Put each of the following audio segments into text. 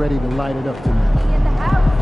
ready to light it up tonight. In the house.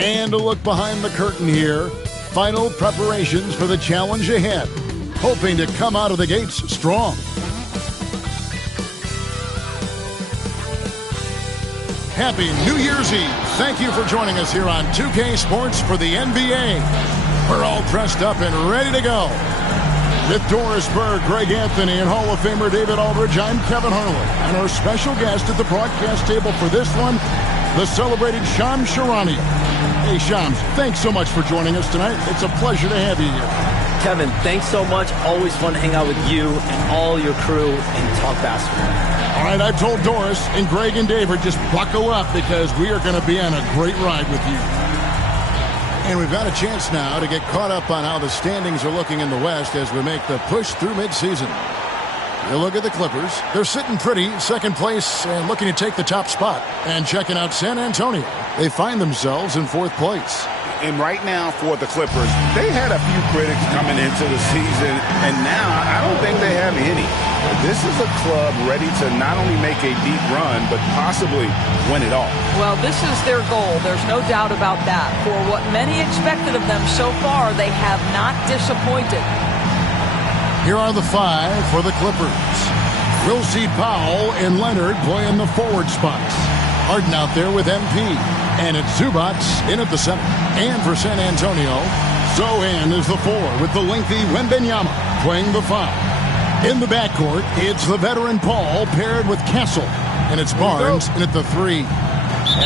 And a look behind the curtain here. Final preparations for the challenge ahead. Hoping to come out of the gates strong. Happy New Year's Eve. Thank you for joining us here on 2K Sports for the NBA. We're all dressed up and ready to go. With Doris Berg, Greg Anthony, and Hall of Famer David Aldridge, I'm Kevin Harlan. And our special guest at the broadcast table for this one, the celebrated Shams Charania. Hey, Shams, thanks so much for joining us tonight. It's a pleasure to have you here. Kevin, thanks so much. Always fun to hang out with you and all your crew and talk basketball. All right, I've told Doris and Greg and David, just buckle up because we are going to be on a great ride with you. And we've got a chance now to get caught up on how the standings are looking in the West as we make the push through midseason. You look at the Clippers. They're sitting pretty, second place, and looking to take the top spot. And checking out San Antonio, they find themselves in fourth place. And right now for the Clippers, they had a few critics coming into the season, and now I don't think they have any. This is a club ready to not only make a deep run, but possibly win it all. Well, this is their goal. There's no doubt about that. For what many expected of them so far, they have not disappointed. Here are the five for the Clippers. We'll see Powell and Leonard playing the forward spots. Harden out there with MP. And it's Zubac in at the center. And for San Antonio, Zohan is the four with the lengthy Wembanyama playing the five. In the backcourt, it's the veteran Paul paired with Castle. And it's Barnes in at the three.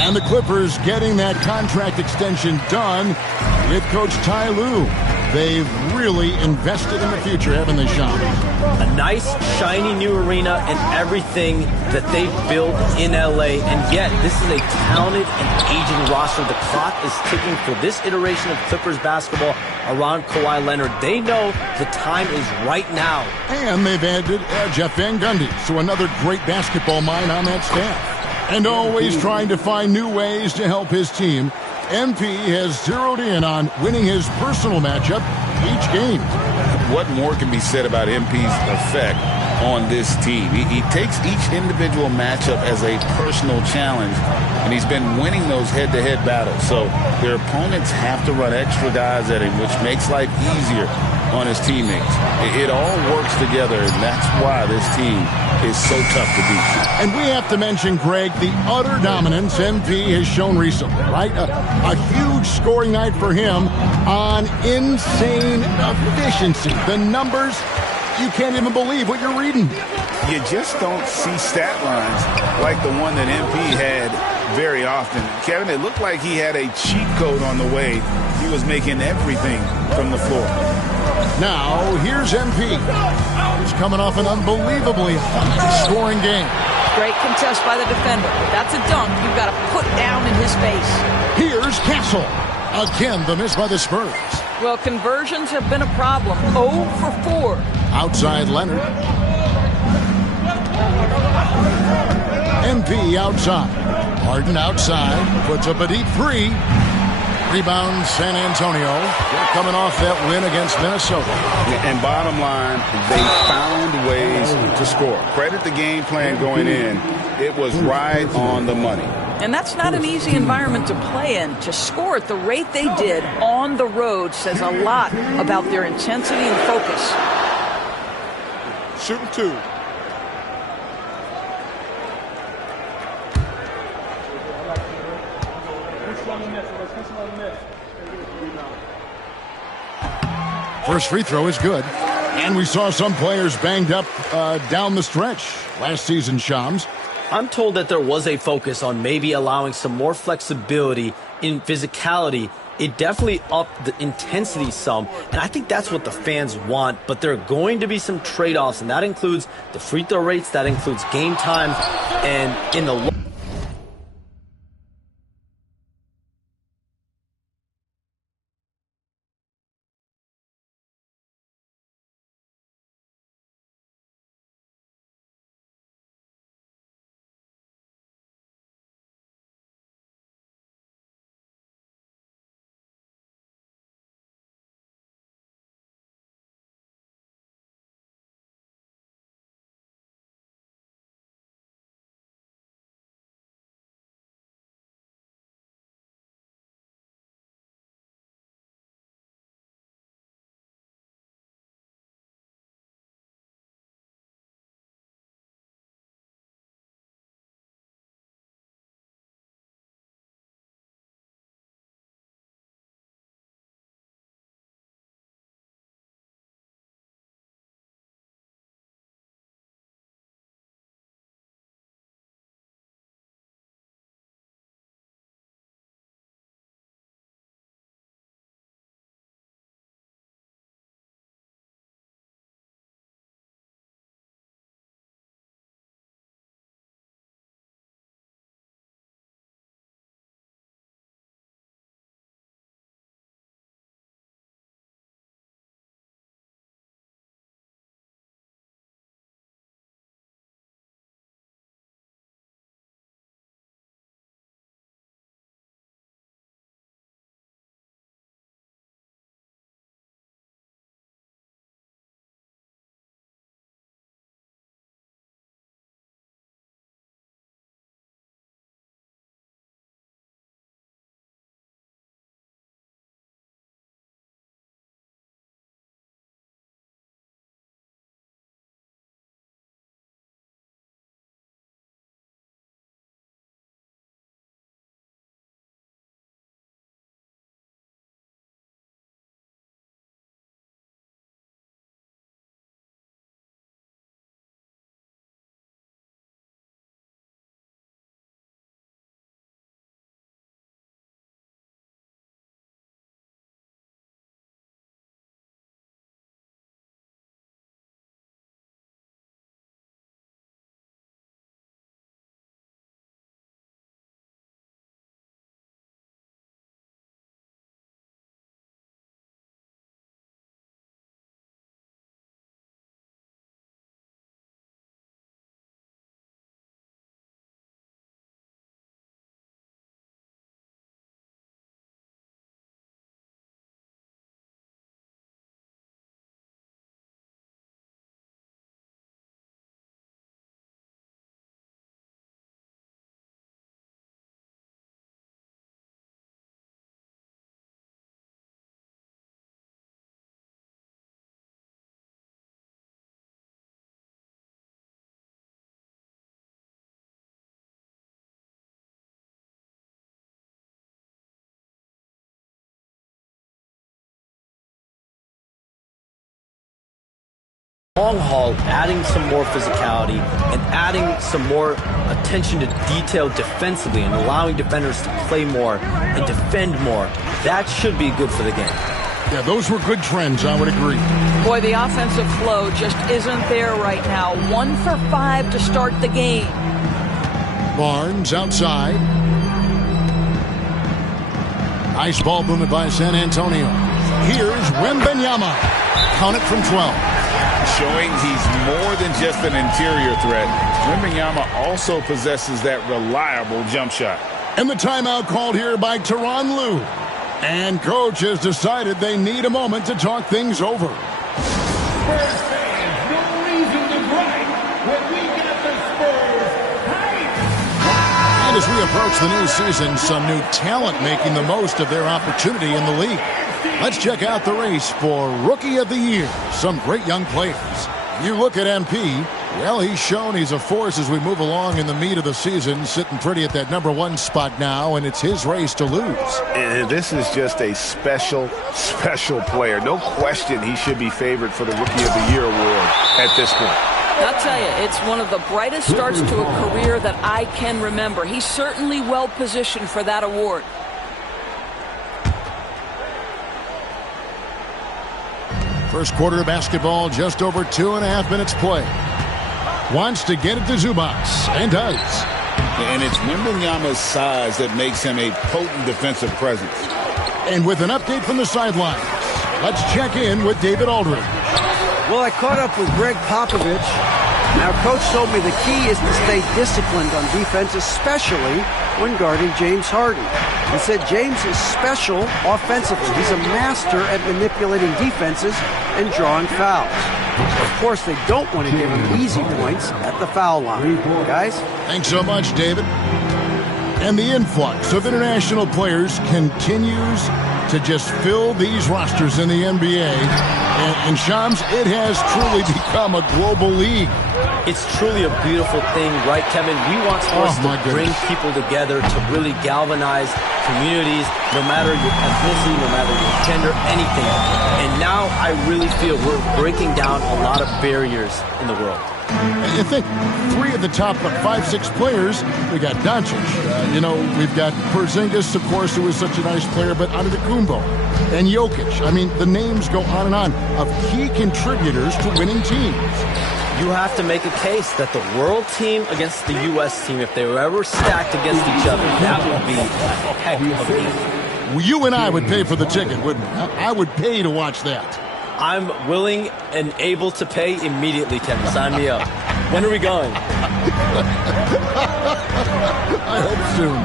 And the Clippers getting that contract extension done with Coach Ty Lue. They've really invested in the future, haven't they, Sean? A nice, shiny new arena and everything that they built in LA. And yet, this is a talented and aging roster. The clock is ticking for this iteration of Clippers basketball around Kawhi Leonard. They know the time is right now. And they've added Jeff Van Gundy, so another great basketball mind on that staff. And always trying to find new ways to help his team. MP has zeroed in on winning his personal matchup each game. What more can be said about MP's effect on this team? He takes each individual matchup as a personal challenge, and he's been winning those head-to-head battles. So their opponents have to run extra guys at him, which makes life easier on his teammates. It all works together, and that's why this team is so tough to beat. And we have to mention, Greg, the utter dominance MP has shown recently, right? A huge scoring night for him on insane efficiency. The numbers, you can't even believe what you're reading. You just don't see stat lines like the one that MP had very often. Kevin, it looked like he had a cheat code on the way. He was making everything from the floor. Now, here's MP. He's coming off an unbelievably high-scoring game. Great contest by the defender. If that's a dunk, you've got to put down in his face. Here's Castle. Again, the miss by the Spurs. Well, conversions have been a problem. 0 for 4. Outside Leonard. MP outside. Harden outside. Puts up a deep three. Rebound San Antonio. They're coming off that win against Minnesota. And bottom line, they found ways to score. Credit the game plan going in. It was right on the money. And that's not an easy environment to play in. To score at the rate they did on the road says a lot about their intensity and focus. Shooting 2. First free throw is good. And we saw some players banged up down the stretch last season, Shams. I'm told that there was a focus on maybe allowing some more flexibility in physicality. It definitely upped the intensity some, and I think that's what the fans want, but there are going to be some trade-offs, and that includes the free throw rates, that includes game time, and in the long haul, adding some more physicality and adding some more attention to detail defensively and allowing defenders to play more and defend more, that should be good for the game. Yeah, those were good trends, I would agree. Boy, the offensive flow just isn't there right now. 1 for 5 to start the game. Barnes outside. Nice ball movement by San Antonio. Here's Wembanyama. Count it from 12. Showing he's more than just an interior threat. Wembanyama also possesses that reliable jump shot. And the timeout called here by Tyronn Lue. And coach has decided they need a moment to talk things over. Spurs fans, no reason to gripe when we got the Spurs higher. And as we approach the new season, some new talent making the most of their opportunity in the league. Let's check out the race for Rookie of the Year. Some great young players. You look at MP, well, he's shown he's a force as we move along in the meat of the season, sitting pretty at that #1 spot now, and it's his race to lose. And this is just a special, special player. No question he should be favored for the Rookie of the Year award at this point. I'll tell you, it's one of the brightest starts to a career that I can remember. He's certainly well positioned for that award. First quarter of basketball, just over 2.5 minutes play. Wants to get it to Zubac, and does. And it's Wembanyama's size that makes him a potent defensive presence. And with an update from the sidelines, let's check in with David Aldridge. Well, I caught up with Greg Popovich. Now, Coach told me the key is to stay disciplined on defense, especially when guarding James Harden. He said James is special offensively. He's a master at manipulating defenses and drawing fouls. Of course, they don't want to give him easy points at the foul line. Guys? Thanks so much, David. And the influx of international players continues to just fill these rosters in the NBA. And Shams, it has truly become a global league. It's truly a beautiful thing, right, Kevin? We want sports to bring people together, to really galvanize communities, no matter your ethnicity, no matter your gender, anything. And now I really feel we're breaking down a lot of barriers in the world. I think 3 of the top 5-6 players, we got Doncic. We've got Porzingis, of course, who is such a nice player, but Antetokounmpo and Jokic. I mean, the names go on of key contributors to winning teams. You have to make a case that the world team against the U.S. team, if they were ever stacked against each other, that would be a heck of a game. Well, you and I would pay for the ticket, wouldn't we? I would pay to watch that. I'm willing and able to pay immediately, Kevin. Sign me up. When are we going? I hope soon.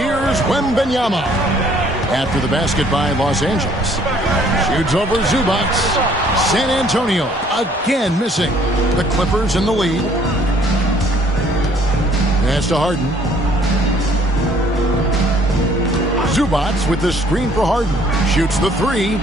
Here's Wembanyama. After the basket by Los Angeles. Shoots over Zubac. San Antonio again missing. The Clippers in the lead. Pass to Harden. Zubac with the screen for Harden. Shoots the 3.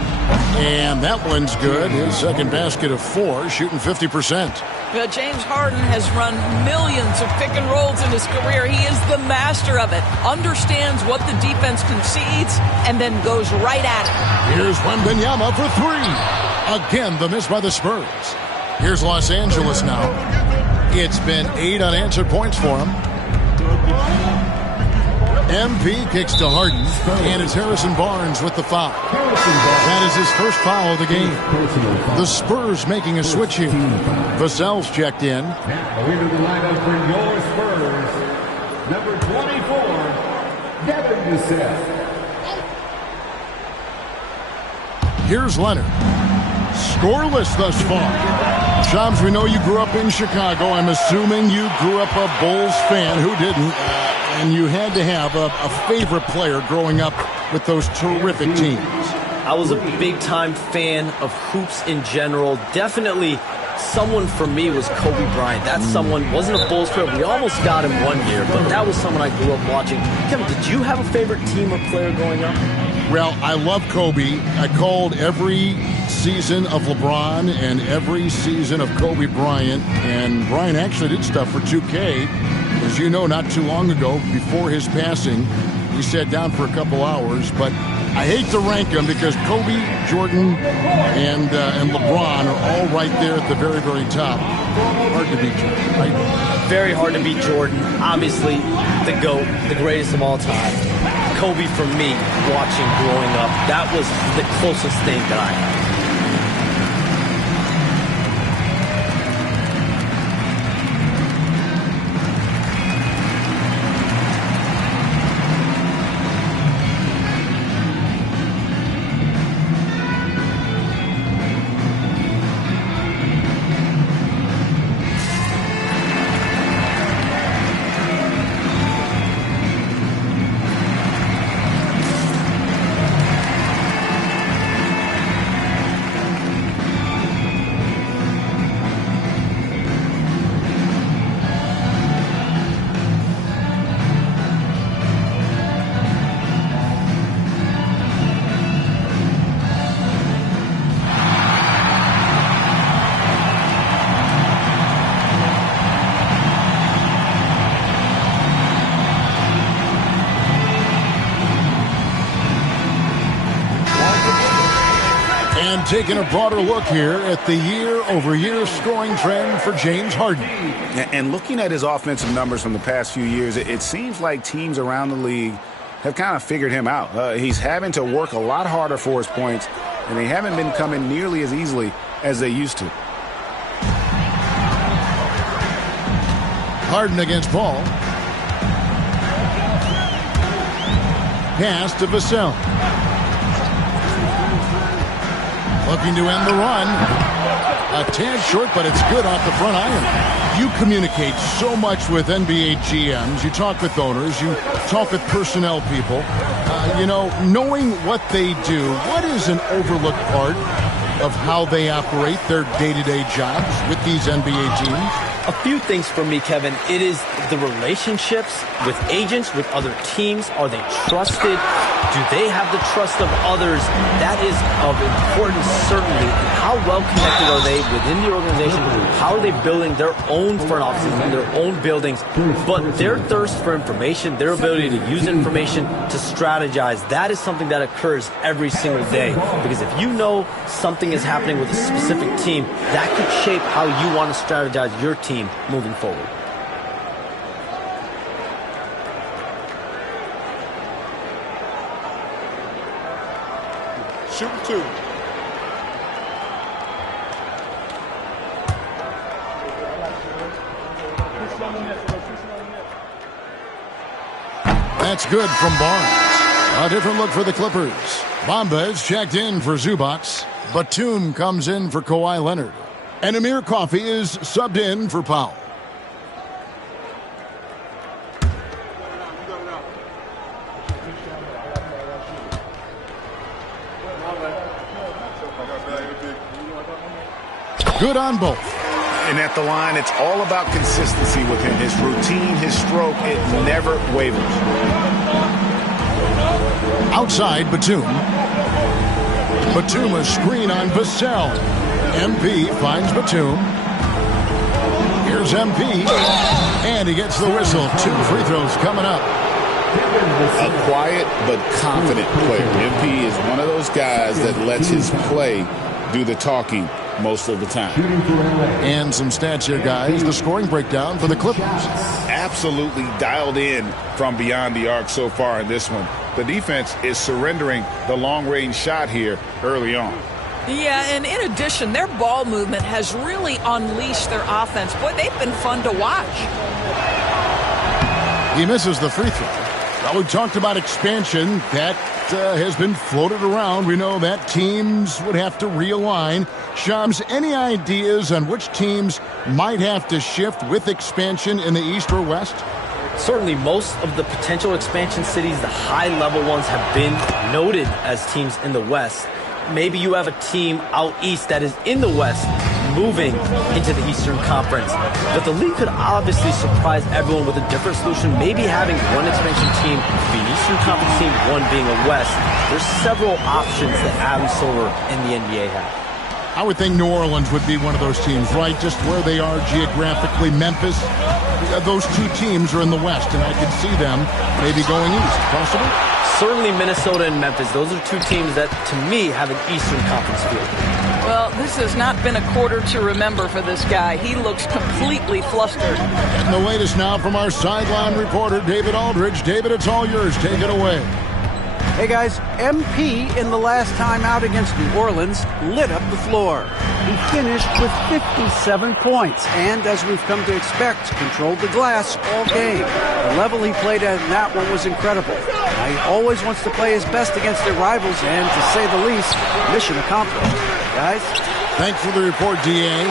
And that one's good. His second basket of 4, shooting 50%. Well, James Harden has run millions of pick and rolls in his career. He is the master of it. Understands what the defense concedes and then goes right at it. Here's Wembanyama for 3. Again, the miss by the Spurs. Here's Los Angeles now. It's been 8 unanswered points for him. MP kicks to Harden, and it's Harrison Barnes with the foul. That is his first foul of the game. The Spurs making a switch here. Vassell's checked in. Now into the lineup for your Spurs, number 24, Devin Vassell. Here's Leonard. Scoreless thus far. Shams, we know you grew up in Chicago. I'm assuming you grew up a Bulls fan. Who didn't? And you had to have a favorite player growing up with those terrific teams. I was a big-time fan of hoops in general. Definitely someone for me was Kobe Bryant. That's someone, wasn't a Bulls player. We almost got him one year, but that was someone I grew up watching. Kevin, did you have a favorite team or player growing up? Well, I love Kobe. I called every season of LeBron and every season of Kobe Bryant. And Bryant actually did stuff for 2K. As you know, not too long ago, before his passing, we sat down for a couple hours. But I hate to rank them because Kobe, Jordan, and LeBron are all right there at the very, very top. Hard to beat Jordan, right? Very hard to beat Jordan. Obviously, the GOAT, the greatest of all time. Kobe, for me, watching growing up, that was the closest thing that I had. And taking a broader look here at the year-over-year scoring trend for James Harden. And looking at his offensive numbers from the past few years, it seems like teams around the league have kind of figured him out. He's having to work a lot harder for his points, and they haven't been coming nearly as easily as they used to. Harden against Paul. Pass to Vassell. Looking to end the run. A tad short, but it's good off the front iron. You communicate so much with NBA GMs. You talk with owners. You talk with personnel people. Knowing what they do, what is an overlooked part of how they operate their day-to-day jobs with these NBA teams? A few things for me, Kevin. It is the relationships with agents, with other teams. Are they trusted? Do they have the trust of others? That is of importance, certainly. How well connected are they within the organization? How are they building their own front offices in their own buildings? But their thirst for information, their ability to use information to strategize, that is something that occurs every single day. Because if you know something is happening with a specific team, that could shape how you want to strategize your team moving forward. Shoot two. That's good from Barnes. A different look for the Clippers. Bombas checked in for Zubac. Batum comes in for Kawhi Leonard. And Amir Coffey is subbed in for Powell. Good on both. And at the line, it's all about consistency with him. His routine, his stroke, it never wavers. Outside, Batum. Batum a screen on Vassell. MP finds Batum. Here's MP. And he gets the whistle. 2 free throws coming up. A quiet but confident player. MP is one of those guys that lets his play do the talking most of the time. And some stats here, guys. The scoring breakdown for the Clippers. Absolutely dialed in from beyond the arc so far in this one. The defense is surrendering the long-range shot here early on. Yeah, and in addition, their ball movement has really unleashed their offense. Boy, they've been fun to watch. He misses the free throw. Well, we talked about expansion. That has been floated around. We know that teams would have to realign. Shams, any ideas on which teams might have to shift with expansion in the East or West? Certainly, most of the potential expansion cities, the high-level ones, have been noted as teams in the West. Maybe you have a team out east that is in the West moving into the Eastern Conference. But the league could obviously surprise everyone with a different solution. Maybe having one expansion team be an Eastern Conference team, one being a West. There's several options that Adam Silver and the NBA have. I would think New Orleans would be one of those teams, right? Just where they are geographically. Memphis, those two teams are in the West, and I could see them maybe going east. Possible? Certainly Minnesota and Memphis. Those are two teams that, to me, have an Eastern Conference feel. Well, this has not been a quarter to remember for this guy. He looks completely flustered. And the latest now from our sideline reporter, David Aldridge. David, it's all yours. Take it away. Hey guys, MP in the last time out against New Orleans lit up the floor. He finished with 57 points and, as we've come to expect, controlled the glass all game. The level he played at in that one was incredible. Now, he always wants to play his best against their rivals and, to say the least, mission accomplished. Guys? Thanks for the report, D.A.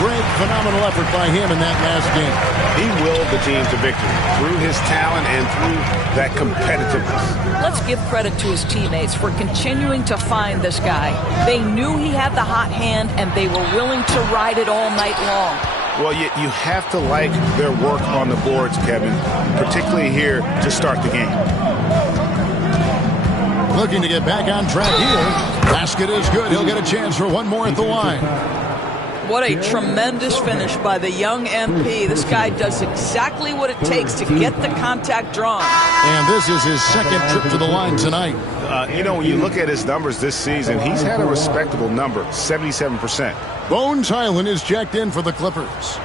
Great, phenomenal effort by him in that last game. He willed the team to victory through his talent and through that competitiveness. Let's give credit to his teammates for continuing to find this guy. They knew he had the hot hand, and they were willing to ride it all night long. Well, you have to like their work on the boards, Kevin, particularly here to start the game. Looking to get back on track here. Basket is good. He'll get a chance for one more at the line. What a tremendous finish by the young MP. This guy does exactly what it takes to get the contact drawn. And this is his second trip to the line tonight. When you look at his numbers this season, he's had a respectable number, 77%. Bones Hyland is checked in for the Clippers.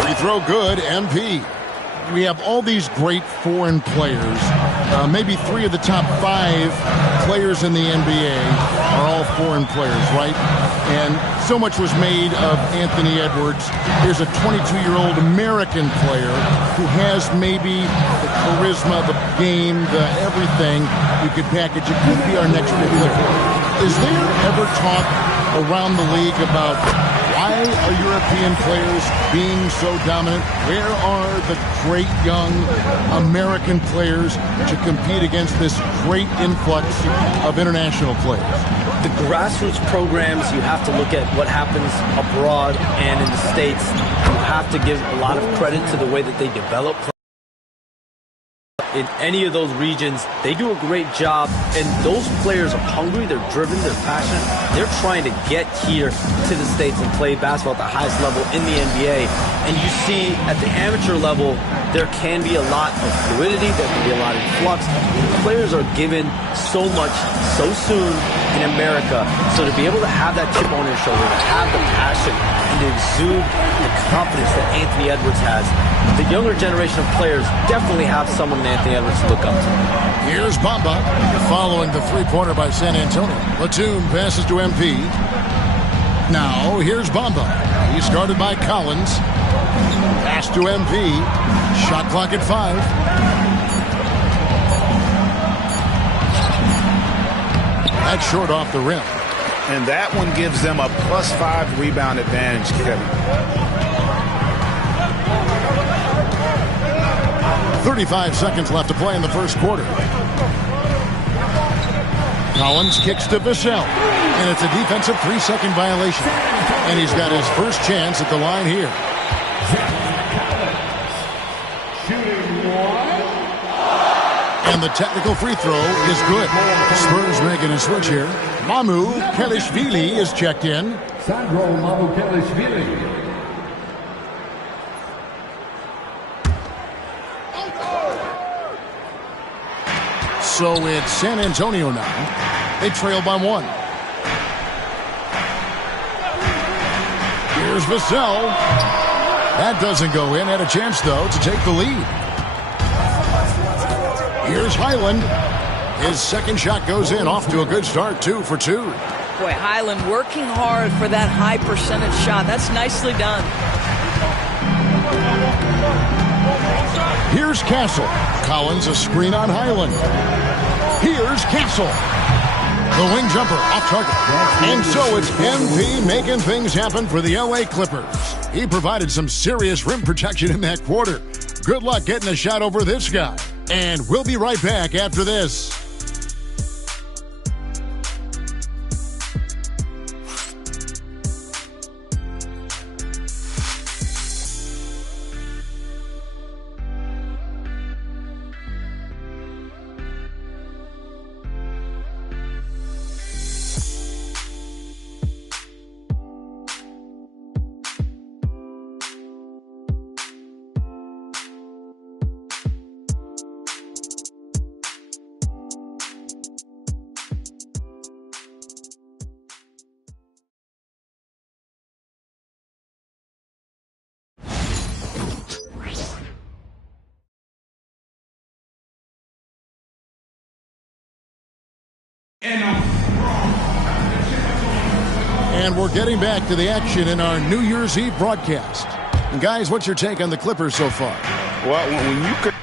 Free throw good, MP. We have all these great foreign players. Maybe 3 of the top 5 players in the NBA are all foreign players, right? And so much was made of Anthony Edwards. Here's a 22-year-old American player who has maybe the charisma, the game, the everything. You could package it. Could be our next big player. Is there ever talk around the league about why are European players being so dominant? Where are the great young American players to compete against this great influx of international players? The grassroots programs, you have to look at what happens abroad and in the States. You have to give a lot of credit to the way that they develop players. In any of those regions, they do a great job, and those players are hungry, they're driven, they're passionate. They're trying to get here to the States and play basketball at the highest level in the NBA. And you see at the amateur level, there can be a lot of fluidity, there can be a lot of flux. Players are given so much so soon in America, so to be able to have that chip on their shoulder, to have the passion, and to exude the confidence that Anthony Edwards has, the younger generation of players definitely have someone in Anthony Edwards to look up to. Here's Bamba following the three-pointer by San Antonio. Platoon passes to MP. Now here's Bamba. He's guarded by Collins. Pass to MP. Shot clock at 5. That's short off the rim. And that one gives them a +5 rebound advantage, Kevin. 35 seconds left to play in the first quarter. Collins kicks to Vassell, and it's a defensive 3-second violation. And he's got his first chance at the line here. And the technical free throw is good. Spurs making a switch here. Mamu Kelishvili is checked in. Sandro Mamukelishvili. So it's San Antonio now. They trail by 1. Here's Vassell. That doesn't go in. Had a chance, though, to take the lead. Here's Hyland. His second shot goes in. Off to a good start, 2 for 2. Boy, Hyland working hard for that high percentage shot. That's nicely done. Here's Castle. Collins a screen on Hyland. Here's Castle. The wing jumper off target. And so it's MP making things happen for the LA Clippers. He provided some serious rim protection in that quarter. Good luck getting a shot over this guy. And we'll be right back after this. And we're getting back to the action in our New Year's Eve broadcast. And guys, what's your take on the Clippers so far? Well, when you could